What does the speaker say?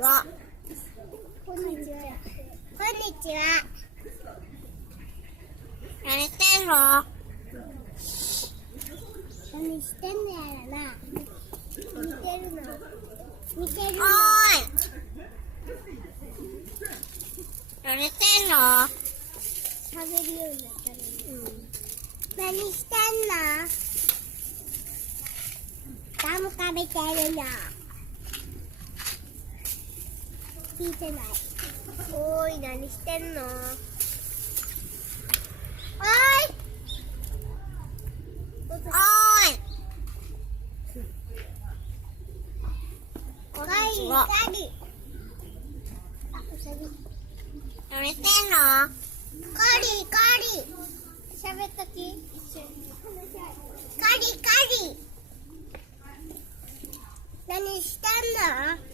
は。こんにちは。こんにちは。何してんの？何してんのやらな。見てるの。見てるの。おーい。何してんの？喋るようになったのに。何してんの？ガム食べてるの。聞いてない。おーい、何してんの？おーい。おーい。カリカリ。あ、うさぎ。何してんの？カリカリ。喋ったき。カリカリ。何してんの？